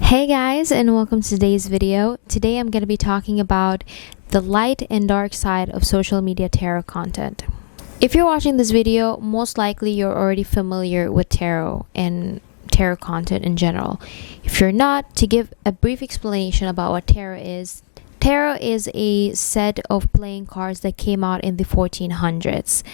Hey guys, and welcome to today's video. Today I'm going to be talking about the light and dark side of social media tarot content. If you're watching this video, most likely you're already familiar with tarot and tarot content in general. If you're not, to give a brief explanation about what tarot is a set of playing cards that came out in the 1400s,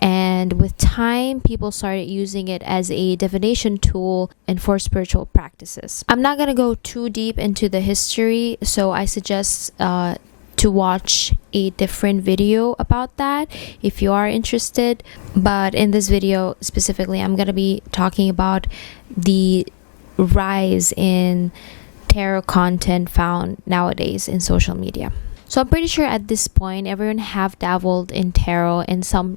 and with time people started using it as a divination tool and for spiritual practices. I'm not going to go too deep into the history, so I suggest to watch a different video about that if you are interested. But in this video specifically, I'm going to be talking about the rise in tarot content found nowadays in social media. So I'm pretty sure at this point everyone have dabbled in tarot in some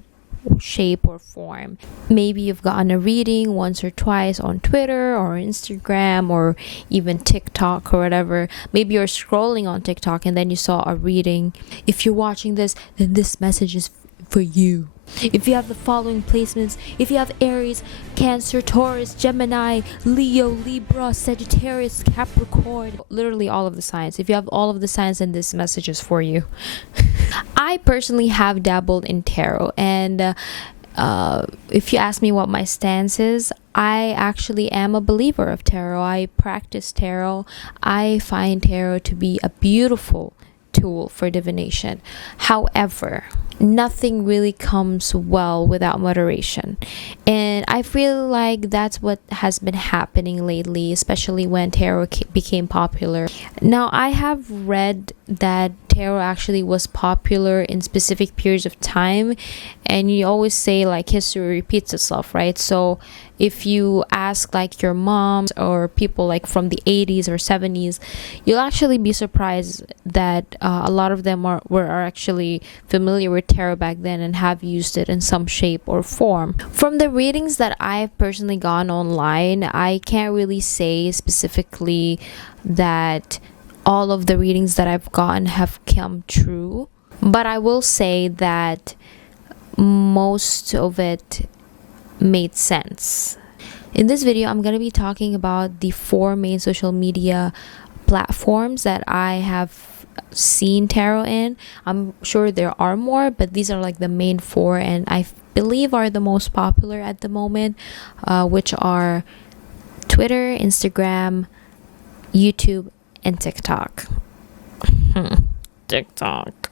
shape or form. Maybe you've gotten a reading once or twice on Twitter or Instagram or even TikTok or whatever. Maybe you're scrolling on TikTok and then you saw a reading. If you're watching this, then this message is for you. If you have the following placements, if you have Aries, Cancer, Taurus, Gemini, Leo, Libra, Sagittarius, Capricorn, literally all of the signs. If you have all of the signs, then this message is for you. I personally have dabbled in tarot, and if you ask me what my stance is, I actually am a believer of tarot. I practice tarot. I find tarot to be a beautiful tool for divination. However, nothing really comes well without moderation, and I feel like that's what has been happening lately, especially when tarot became popular. Now, I have read that tarot actually was popular in specific periods of time, and you always say like history repeats itself, right? So if you ask like your mom or people like from the 80s or 70s, you'll actually be surprised that a lot of them were actually familiar with tarot back then and have used it in some shape or form. From the readings that I've personally gone online, I can't really say specifically that all of the readings that I've gotten have come true, but I will say that most of it made sense. In this video, I'm going to be talking about the 4 main social media platforms that I have seen tarot in. I'm sure there are more, but these are like the main 4, and I believe are the most popular at the moment, which are Twitter, Instagram, YouTube, and TikTok. TikTok.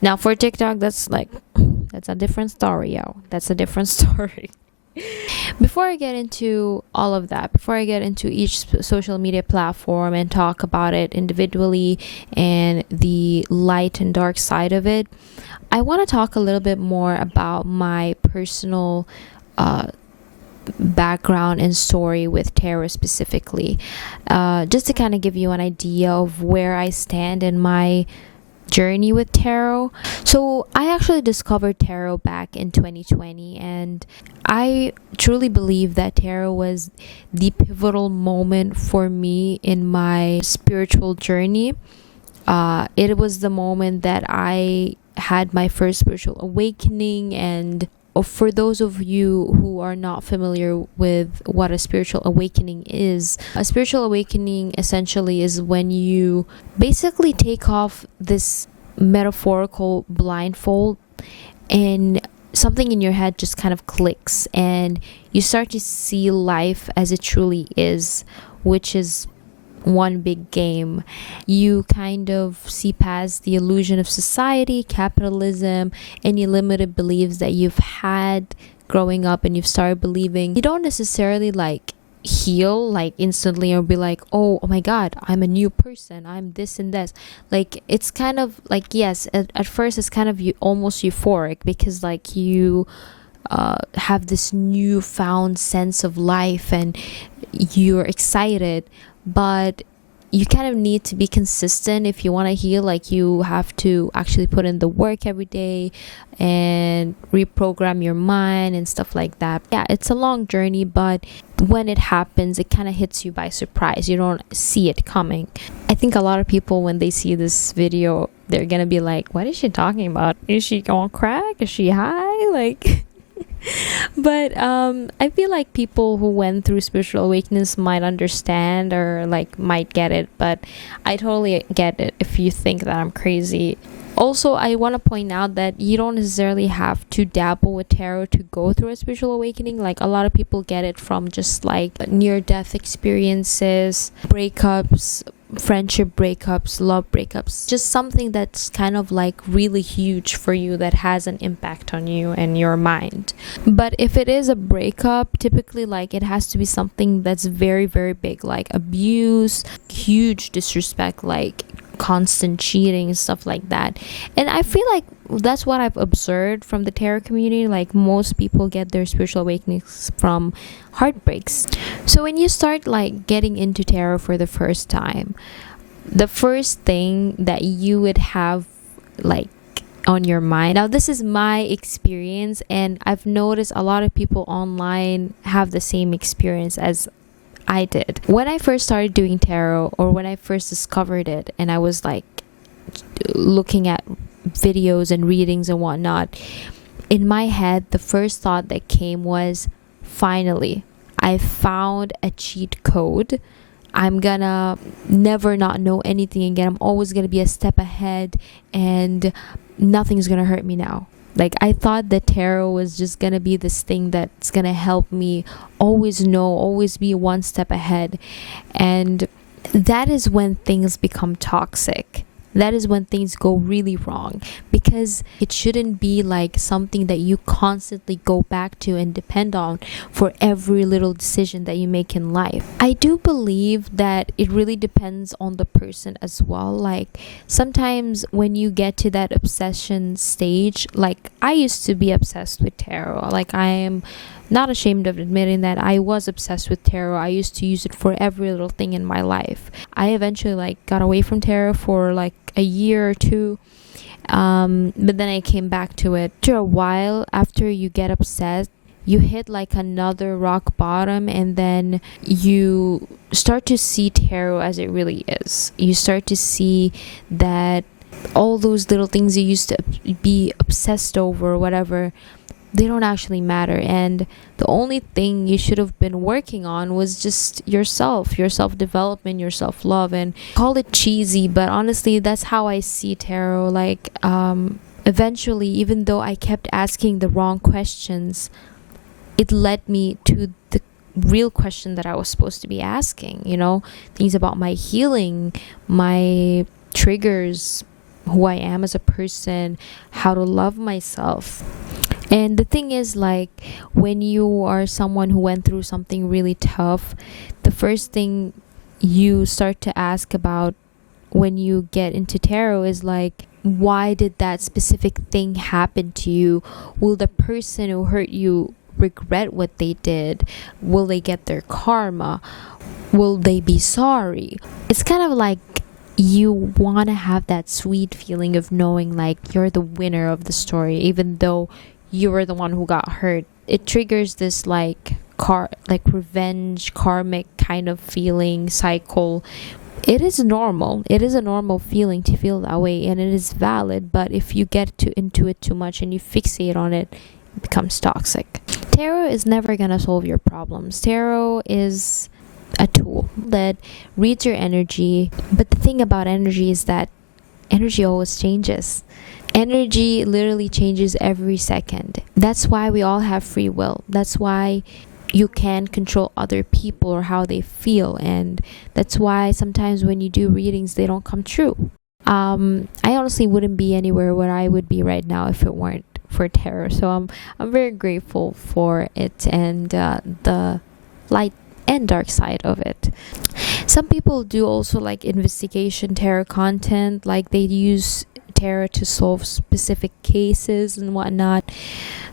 Now for TikTok, that's a different story, yo. That's a different story. Before I get into all of that, before I get into each social media platform and talk about it individually and the light and dark side of it, I want to talk a little bit more about my personal background and story with tarot specifically, just to kind of give you an idea of where I stand in my journey with tarot. So I actually discovered tarot back in 2020, and I truly believe that tarot was the pivotal moment for me in my spiritual journey. It was the moment that I had my first spiritual awakening. And for those of you who are not familiar with what a spiritual awakening is, a spiritual awakening essentially is when you basically take off this metaphorical blindfold and something in your head just kind of clicks and you start to see life as it truly is, which is one big game. You kind of see past the illusion of society, capitalism, any limited beliefs that you've had growing up, and you've started believing. You don't necessarily like heal like instantly or be like, oh my god, I'm a new person, I'm this and this. Like, it's kind of like, yes, at first it's kind of almost euphoric, because like you have this newfound sense of life and you're excited, but you kind of need to be consistent if you want to heal. Like, you have to actually put in the work every day and reprogram your mind and stuff like that. Yeah, it's a long journey, but when it happens, it kind of hits you by surprise. You don't see it coming. I think a lot of people, when they see this video, they're gonna be like, what is she talking about? Is she on crack? Is she high? Like But I feel like people who went through spiritual awakeness might understand or like might get it, but I totally get it if you think that I'm crazy. Also, I want to point out that you don't necessarily have to dabble with tarot to go through a spiritual awakening. Like, a lot of people get it from just like near death experiences, breakups, friendship breakups, love breakups, just something that's kind of like really huge for you that has an impact on you and your mind. But if it is a breakup, typically like it has to be something that's very, very big, like abuse, huge disrespect, like constant cheating, stuff like that. And I feel like that's what I've observed from the tarot community. Like, most people get their spiritual awakenings from heartbreaks. So when you start like getting into tarot for the first time, the first thing that you would have like on your mind, now this is my experience, and I've noticed a lot of people online have the same experience as I did. When I first started doing tarot, or when I first discovered it, and I was like looking at videos and readings and whatnot, in my head, the first thought that came was, finally, I found a cheat code. I'm gonna never not know anything again. I'm always gonna be a step ahead, and nothing's gonna hurt me now. Like, I thought that tarot was just gonna be this thing that's gonna help me always know, always be one step ahead. And that is when things become toxic. That is when things go really wrong, because it shouldn't be like something that you constantly go back to and depend on for every little decision that you make in life. I do believe that it really depends on the person as well. Like, sometimes when you get to that obsession stage, like I used to be obsessed with tarot. Like, I am not ashamed of admitting that I was obsessed with tarot. I used to use it for every little thing in my life. I eventually like got away from tarot for like a year or two, but then I came back to it. After a while, after you get obsessed, you hit like another rock bottom, and then you start to see tarot as it really is. You start to see that all those little things you used to be obsessed over or whatever, they don't actually matter, and the only thing you should have been working on was just yourself, your self-development, your self-love. And call it cheesy, but honestly, that's how I see tarot. Like, eventually, even though I kept asking the wrong questions, it led me to the real question that I was supposed to be asking, you know, things about my healing, my triggers, who I am as a person, how to love myself. And the thing is, like, when you are someone who went through something really tough, the first thing you start to ask about when you get into tarot is like, why did that specific thing happen to you? Will the person who hurt you regret what they did? Will they get their karma? Will they be sorry? It's kind of like you want to have that sweet feeling of knowing like you're the winner of the story, even though you were the one who got hurt. It triggers this like revenge, karmic kind of feeling cycle. It is normal. It is a normal feeling to feel that way, and it is valid. But if you get into it too much and you fixate on it, it becomes toxic. Tarot is never gonna solve your problems. Tarot is a tool that reads your energy, but the thing about energy is that energy always changes. Energy literally changes every second. That's why we all have free will. That's why you can control other people or how they feel, and that's why sometimes when you do readings, they don't come true. I honestly wouldn't be anywhere where I would be right now if it weren't for tarot. So I'm very grateful for it, and the light and dark side of it. Some people do also like investigation tarot content, like they use tarot to solve specific cases and whatnot.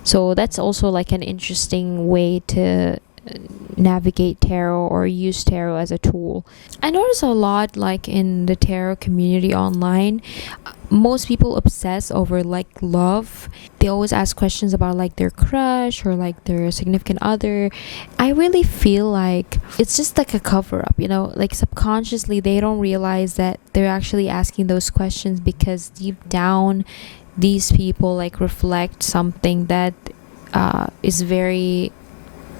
So that's also like an interesting way to navigate tarot or use tarot as a tool. I notice a lot like in the tarot community online, most people obsess over like love. They always ask questions about like their crush or like their significant other. I really feel like it's just like a cover up, you know, like subconsciously they don't realize that they're actually asking those questions because deep down these people like reflect something that is very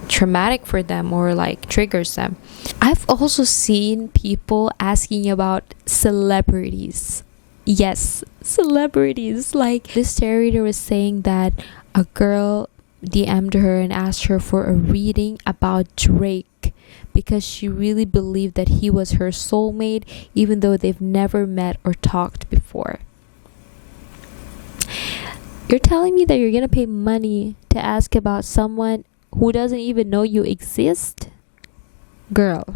traumatic for them or like triggers them. I've also seen people asking about celebrities. Yes, celebrities. Like this tarot reader was saying that a girl DM'd her and asked her for a reading about Drake because she really believed that he was her soulmate, even though they've never met or talked before. You're telling me that you're gonna pay money to ask about someone who doesn't even know you exist? Girl.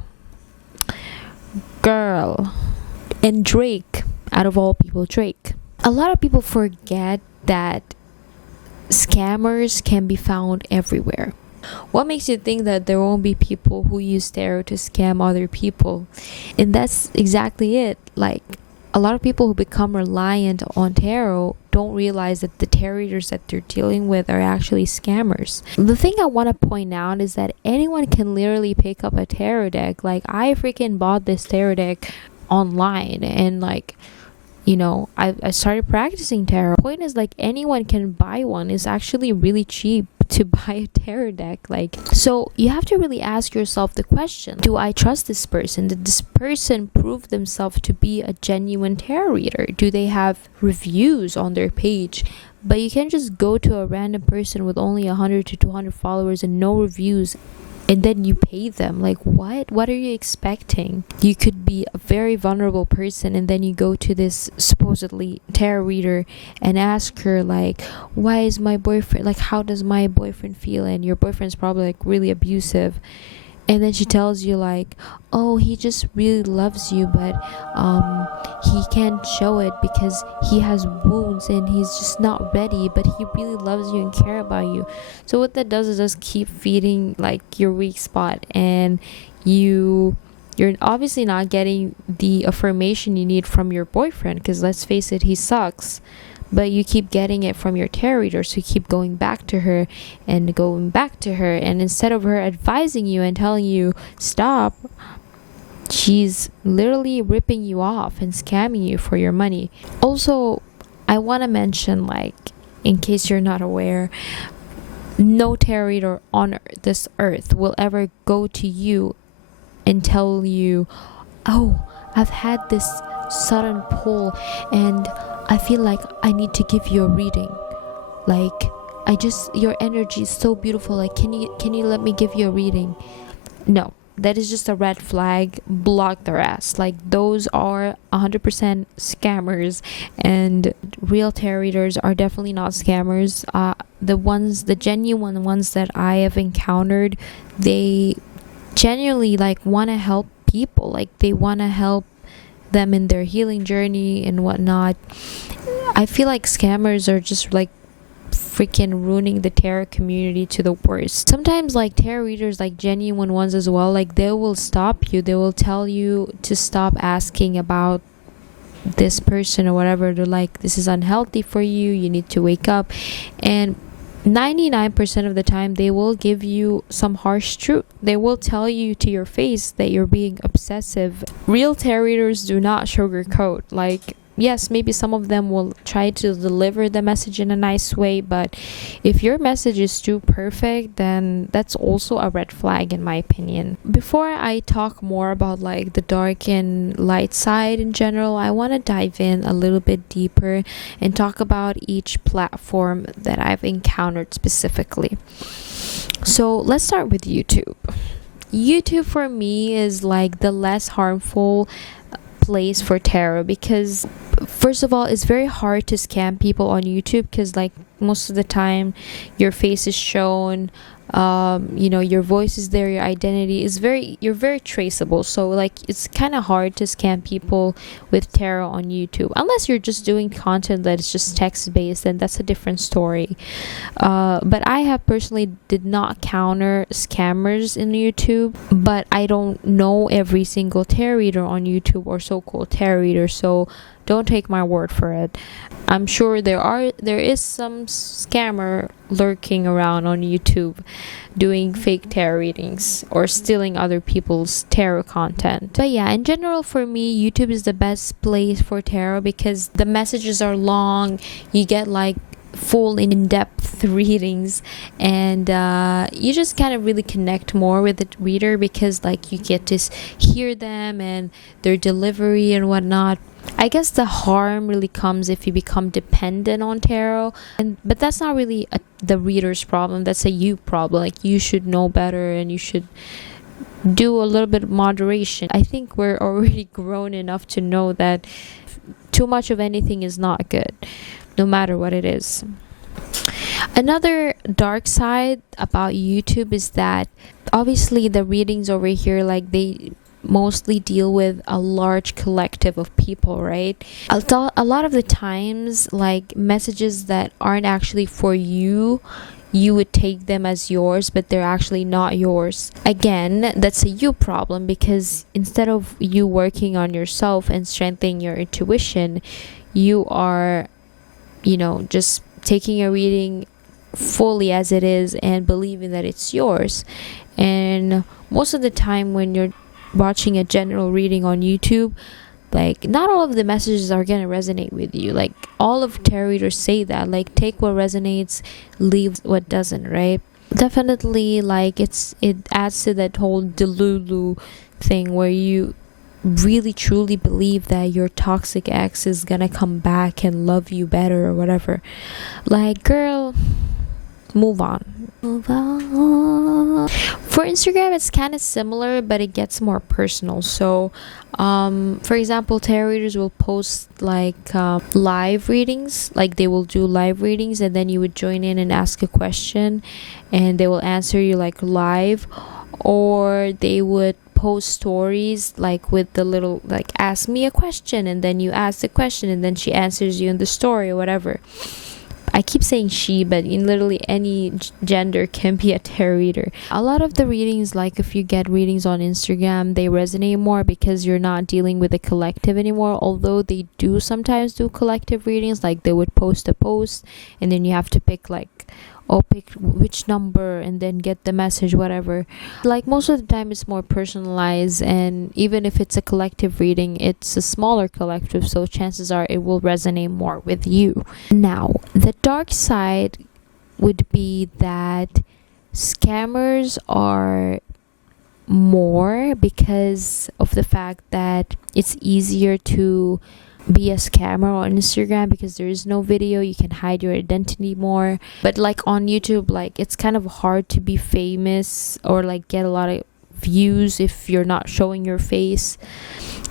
And Drake, out of all people, Drake. A lot of people forget that scammers can be found everywhere. What makes you think that there won't be people who use tarot to scam other people? And that's exactly it. Like, a lot of people who become reliant on tarot don't realize that the tarot readers that they're dealing with are actually scammers. The thing I want to point out is that anyone can literally pick up a tarot deck. Like, I freaking bought this tarot deck online, and like, you know, I started practicing tarot. The point is, like, anyone can buy one. It's actually really cheap to buy a tarot deck. Like, so you have to really ask yourself the question, do I trust this person? Did this person prove themselves to be a genuine tarot reader? Do they have reviews on their page? But you can't just go to a random person with only 100 to 200 followers and no reviews and then you pay them. Like, what are you expecting? You could be a very vulnerable person and then you go to this supposedly tarot reader and ask her, like, why is my boyfriend, like, how does my boyfriend feel? And your boyfriend's probably like really abusive, and then she tells you like, oh, he just really loves you, but he can't show it because he has wounds and he's just not ready, but he really loves you and care about you. So what that does is just keep feeding like your weak spot, and you're obviously not getting the affirmation you need from your boyfriend, because let's face it, he sucks. But you keep getting it from your tarot reader, so you keep going back to her, and instead of her advising you and telling you stop, she's literally ripping you off and scamming you for your money. Also, I want to mention, like, in case you're not aware, no tarot reader on this earth will ever go to you and tell you, oh, I've had this sudden pull and I feel like I need to give you a reading. Like, your energy is so beautiful. Like, can you let me give you a reading? No, that is just a red flag. Block their ass. Like, those are 100% scammers, and real tarot readers are definitely not scammers. The genuine ones that I have encountered, they genuinely like want to help people. Like, they want to help them in their healing journey and whatnot. I feel like scammers are just like freaking ruining the tarot community to the worst. Sometimes, like, tarot readers, like genuine ones as well, like, they will stop you. They will tell you to stop asking about this person or whatever. They're like, this is unhealthy for you, you need to wake up. And 99% of the time they will give you some harsh truth. They will tell you to your face that you're being obsessive. Real tarot readers do not sugarcoat. Like, yes, maybe some of them will try to deliver the message in a nice way, but if your message is too perfect, then that's also a red flag in my opinion. Before I talk more about like the dark and light side in general, I want to dive in a little bit deeper and talk about each platform that I've encountered specifically. So let's start with YouTube. YouTube for me is like the less harmful place for tarot, because first of all, it's very hard to scam people on YouTube, because like most of the time your face is shown, your voice is there, your identity is you're very traceable. So like, it's kind of hard to scam people with tarot on YouTube, unless you're just doing content that is just text based, and that's a different story. But I have personally did not counter scammers in YouTube, but I don't know every single tarot reader on YouTube or so-called tarot reader, so don't take my word for it. I'm sure there is some scammer lurking around on YouTube doing fake tarot readings or stealing other people's tarot content. But yeah, in general for me, YouTube is the best place for tarot because the messages are long. You get like full in-depth readings, and you just kind of really connect more with the reader because like you get to hear them and their delivery and whatnot. I guess the harm really comes if you become dependent on tarot, but that's not really the reader's problem. That's a you problem. Like, you should know better and you should do a little bit of moderation. I think we're already grown enough to know that too much of anything is not good, no matter what it is. Another dark side about YouTube is that obviously the readings over here, like, they mostly deal with a large collective of people, right? A lot of the times, like, messages that aren't actually for you, you would take them as yours, but they're actually not yours. Again, that's a you problem, because instead of you working on yourself and strengthening your intuition, you are, just taking a reading fully as it is and believing that it's yours. And most of the time when you're watching a general reading on YouTube, like, not all of the messages are gonna resonate with you. Like, all of tarot readers say that, like, take what resonates, leave what doesn't, right? Definitely, like, it adds to that whole delulu thing where you really truly believe that your toxic ex is gonna come back and love you better or whatever. Like, girl, move on. For Instagram, it's kind of similar, but it gets more personal. So for example, tarot readers will post like live readings. Like, they will do live readings, and then you would join in and ask a question, and they will answer you like live. Or they would post stories like with the little, like, ask me a question, and then you ask the question and then she answers you in the story or whatever. I keep saying she, but in literally any gender can be a tarot reader. A lot of the readings, like if you get readings on Instagram, they resonate more because you're not dealing with a collective anymore. Although they do sometimes do collective readings, like they would post a post and then you have to pick pick which number and then get the message, whatever. Like, most of the time it's more personalized, and even if it's a collective reading, it's a smaller collective, so chances are it will resonate more with you. Now, the dark side would be that scammers are more because of the fact that it's easier to be a scammer on Instagram because there is no video. You can hide your identity more. But like on YouTube, like, it's kind of hard to be famous or like get a lot of views if you're not showing your face.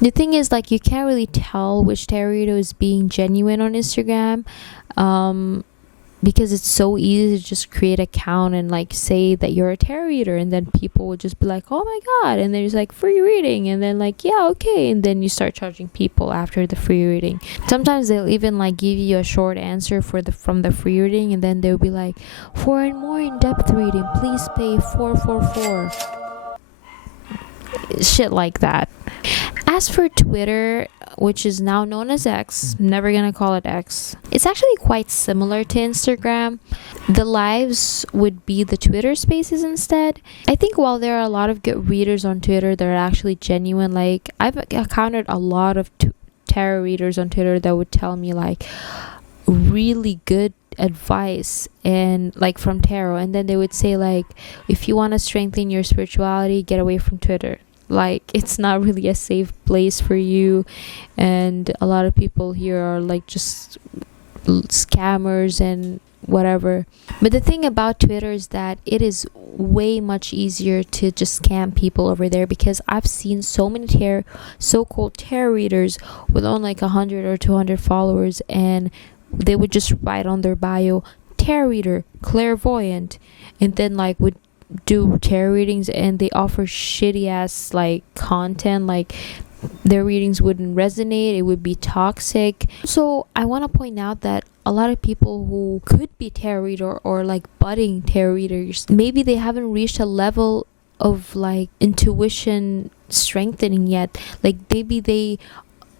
The thing is, like, you can't really tell which tarot reader is being genuine on Instagram, because it's so easy to just create an account and like say that you're a tarot reader, and then people will just be like, oh my god, and then it's like free reading, and then like, yeah, okay, and then you start charging people after the free reading. Sometimes they'll even like give you a short answer from the free reading, and then they'll be like, for a more in-depth reading, please pay $444. Shit like that. As for Twitter, which is now known as X, never gonna call it X, it's actually quite similar to Instagram. The lives would be the Twitter spaces instead. I think while there are a lot of good readers on Twitter that are actually genuine, like, I've encountered a lot of tarot readers on Twitter that would tell me like really good advice and like from tarot, and then they would say like, if you want to strengthen your spirituality, get away from Twitter. Like, it's not really a safe place for you, and a lot of people here are like just scammers and whatever. But the thing about Twitter is that it is way much easier to just scam people over there, because I've seen so many so-called tarot readers with only like 100 or 200 followers, and they would just write on their bio, tarot reader, clairvoyant, and then like would do tarot readings, and they offer shitty ass like content. Like, their readings wouldn't resonate, it would be toxic. So I want to point out that a lot of people who could be tarot reader or like budding tarot readers, maybe they haven't reached a level of like intuition strengthening yet. Like, maybe they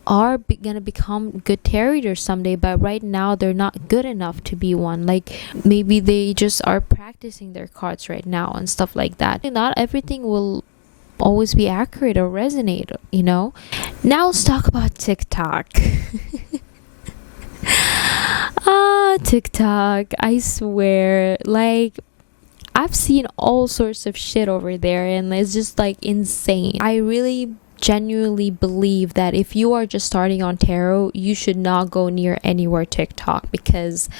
are gonna become good tarot readers someday, but right now they're not good enough to be one. Like, maybe they just are practicing their cards right now and stuff like that. Not everything will always be accurate or resonate, Now let's talk about TikTok. on TikTok, I swear, like, I've seen all sorts of shit over there, and it's just like insane. I really genuinely believe that if you are just starting on tarot, you should not go near anywhere TikTok, because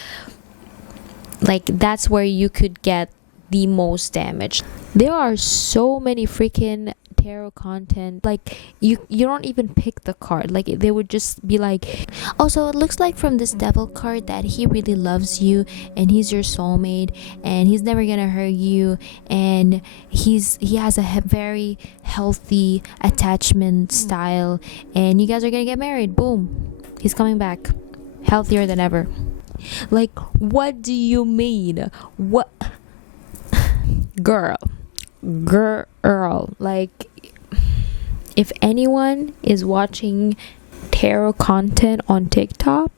like that's where you could get the most damage. There are so many freaking tarot content, like you don't even pick the card. Like they would just be like, oh, so it looks like from this devil card that he really loves you and he's your soulmate and he's never gonna hurt you, and he has a very healthy attachment style, and you guys are gonna get married. Boom, he's coming back healthier than ever. Like, what do you mean? What? girl, like, if anyone is watching tarot content on TikTok,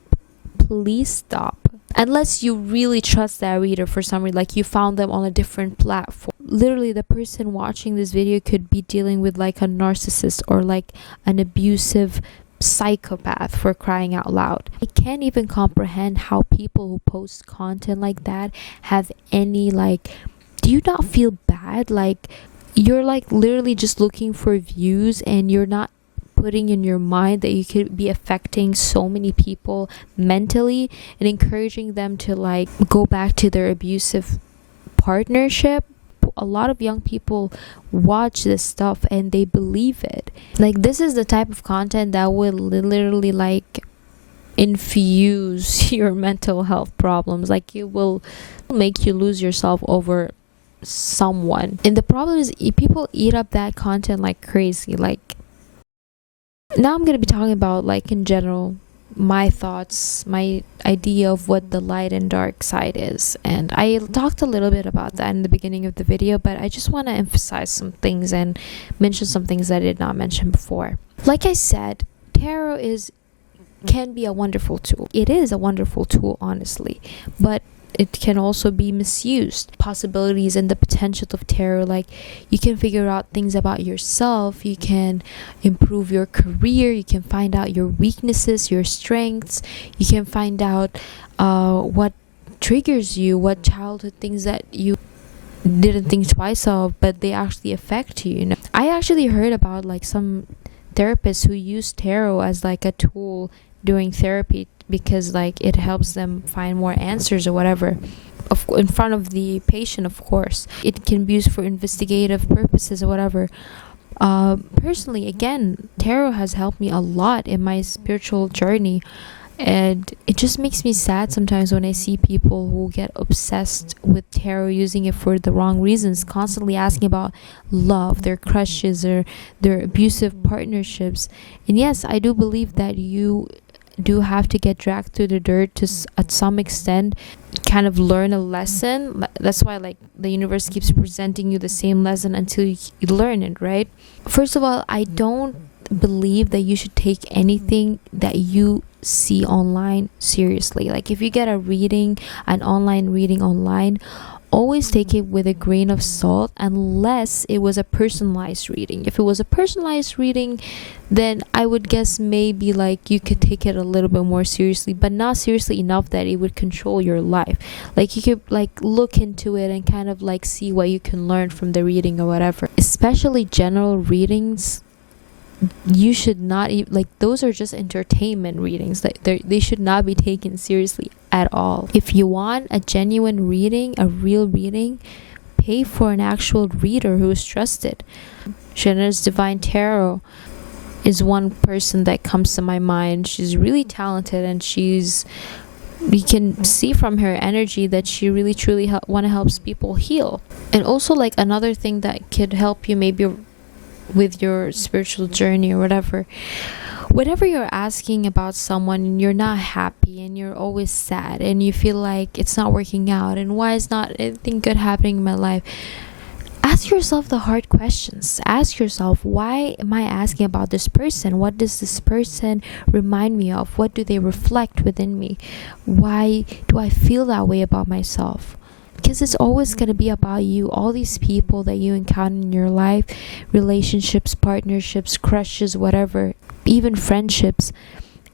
please stop. Unless you really trust that reader for some reason, like you found them on a different platform. Literally, the person watching this video could be dealing with like a narcissist or like an abusive psychopath, for crying out loud. I can't even comprehend how people who post content like that have any, like, do you not feel bad? Like, you're like literally just looking for views, and you're not putting in your mind that you could be affecting so many people mentally and encouraging them to like go back to their abusive partnership. A lot of young people watch this stuff and they believe it. Like, this is the type of content that will literally like infuse your mental health problems. Like, it will make you lose yourself over someone. And the problem is people eat up that content like crazy. Like, now I'm gonna be talking about, like, in general, my thoughts, my idea of what the light and dark side is. And I talked a little bit about that in the beginning of the video, but I just want to emphasize some things and mention some things that I did not mention before. Like I said, tarot can be a wonderful tool. It is a wonderful tool, honestly, but it can also be misused. Possibilities and the potential of tarot, like, you can figure out things about yourself, you can improve your career, you can find out your weaknesses, your strengths, you can find out what triggers you, what childhood things that you didn't think twice of, but they actually affect you, you know. I actually heard about like some therapists who use tarot as like a tool during therapy, because like it helps them find more answers or whatever, in front of the patient. Of course, it can be used for investigative purposes or whatever. Personally, again, tarot has helped me a lot in my spiritual journey, and it just makes me sad sometimes when I see people who get obsessed with tarot, using it for the wrong reasons, constantly asking about love, their crushes, or their abusive partnerships. And yes, I do believe that you do have to get dragged through the dirt to at some extent kind of learn a lesson. That's why, like, the universe keeps presenting you the same lesson until you learn it, right? First of all, I don't believe that you should take anything that you see online seriously. Like, if you get an online reading online, always take it with a grain of salt, unless it was a personalized reading. If it was a personalized reading, then I would guess maybe like you could take it a little bit more seriously, but not seriously enough that it would control your life. Like, you could like look into it and kind of like see what you can learn from the reading or whatever. Especially general readings, you should not like, those are just entertainment readings. Like, they should not be taken seriously at all. If you want a genuine reading, a real reading, pay for an actual reader who is trusted. Shonnettas Divine Tarot is one person that comes to my mind. She's really talented, and we can see from her energy that she really truly want to help people heal. And also, like, another thing that could help you maybe with your spiritual journey or whatever, whenever you're asking about someone and you're not happy and you're always sad and you feel like it's not working out and why is not anything good happening in my life, ask yourself the hard questions. Ask yourself, why am I asking about this person? What does this person remind me of? What do they reflect within me? Why do I feel that way about myself? Because it's always going to be about you. All these people that you encounter in your life, relationships, partnerships, crushes, whatever, even friendships,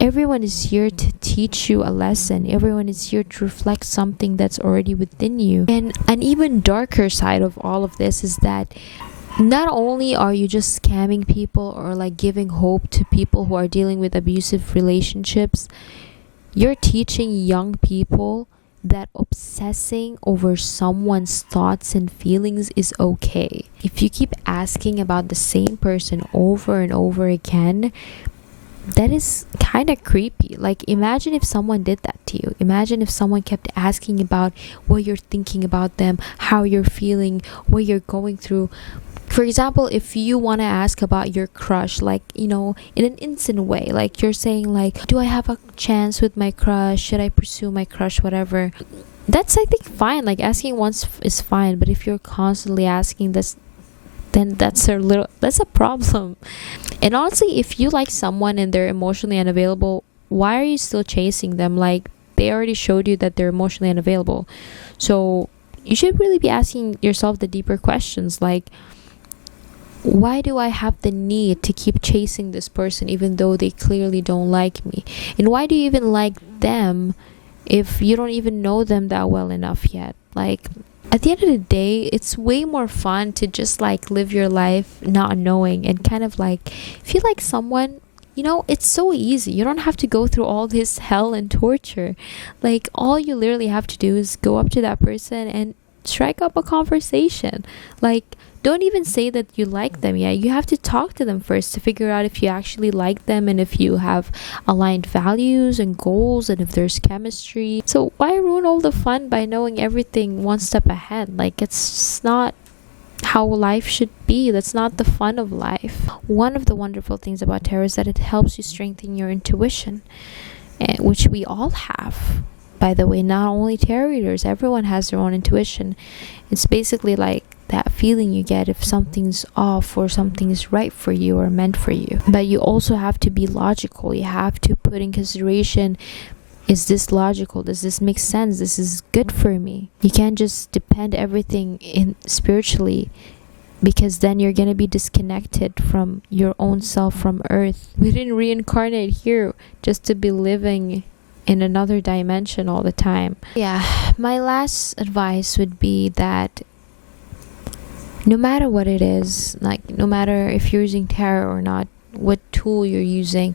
everyone is here to teach you a lesson. Everyone is here to reflect something that's already within you. And an even darker side of all of this is that not only are you just scamming people or like giving hope to people who are dealing with abusive relationships, you're teaching young people that obsessing over someone's thoughts and feelings is okay. If you keep asking about the same person over and over again, that is kind of creepy. Like, imagine if someone did that to you. Imagine if someone kept asking about what you're thinking about them, how you're feeling, what you're going through. For example, if you want to ask about your crush, like, in an instant way, like you're saying like, do I have a chance with my crush? Should I pursue my crush? Whatever. That's, I think, fine. Like, asking once is fine. But if you're constantly asking this, then that's a problem. And honestly, if you like someone and they're emotionally unavailable, why are you still chasing them? Like, they already showed you that they're emotionally unavailable. So you should really be asking yourself the deeper questions, like, why do I have the need to keep chasing this person even though they clearly don't like me? And why do you even like them if you don't even know them that well enough yet? Like, at the end of the day, it's way more fun to just like live your life not knowing and kind of like feel like someone, it's so easy. You don't have to go through all this hell and torture. Like, all you literally have to do is go up to that person and strike up a conversation. Like, don't even say that you like them yet. You have to talk to them first to figure out if you actually like them and if you have aligned values and goals and if there's chemistry. So why ruin all the fun by knowing everything one step ahead? Like, it's just not how life should be. That's not the fun of life. One of the wonderful things about tarot is that it helps you strengthen your intuition, which we all have. By the way, not only tarot readers, everyone has their own intuition. It's basically like that feeling you get if something's off or something's right for you or meant for you. But you also have to be logical. You have to put in consideration, is this logical? Does this make sense? This is good for me. You can't just depend everything in spiritually, because then you're going to be disconnected from your own self, from earth. We didn't reincarnate here just to be living in another dimension all the time. Yeah, my last advice would be that no matter what it is, like, no matter if you're using tarot or not, what tool you're using,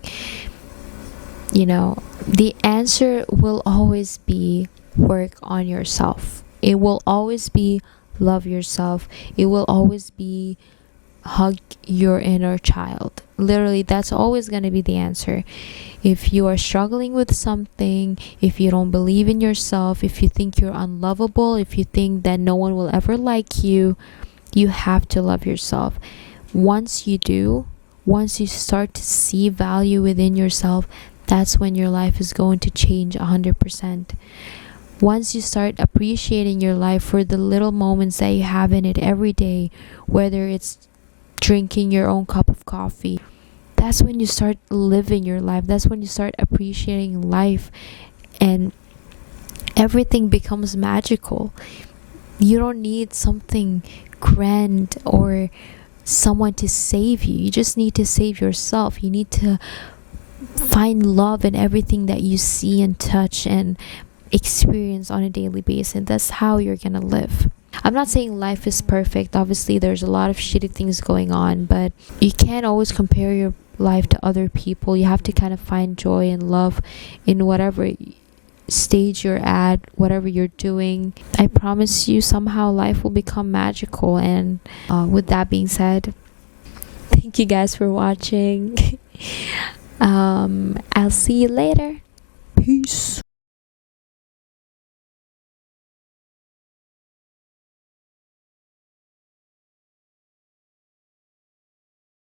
the answer will always be work on yourself. It will always be love yourself. It will always be hug your inner child. Literally, that's always going to be the answer. If you are struggling with something, if you don't believe in yourself, if you think you're unlovable, if you think that no one will ever like you, you have to love yourself. Once you do, once you start to see value within yourself, that's when your life is going to change 100%. Once you start appreciating your life for the little moments that you have in it every day, whether it's drinking your own cup of coffee, that's when you start living your life. That's when you start appreciating life, and everything becomes magical. You don't need something grand or someone to save you. You just need to save yourself. You need to find love in everything that you see and touch and experience on a daily basis. That's how you're gonna live. I'm not saying life is perfect. Obviously, there's a lot of shitty things going on, but you can't always compare your life to other people. You have to kind of find joy and love in whatever stage you're at, whatever you're doing. I promise you, somehow life will become magical. And with that being said, thank you guys for watching. I'll see you later. Peace.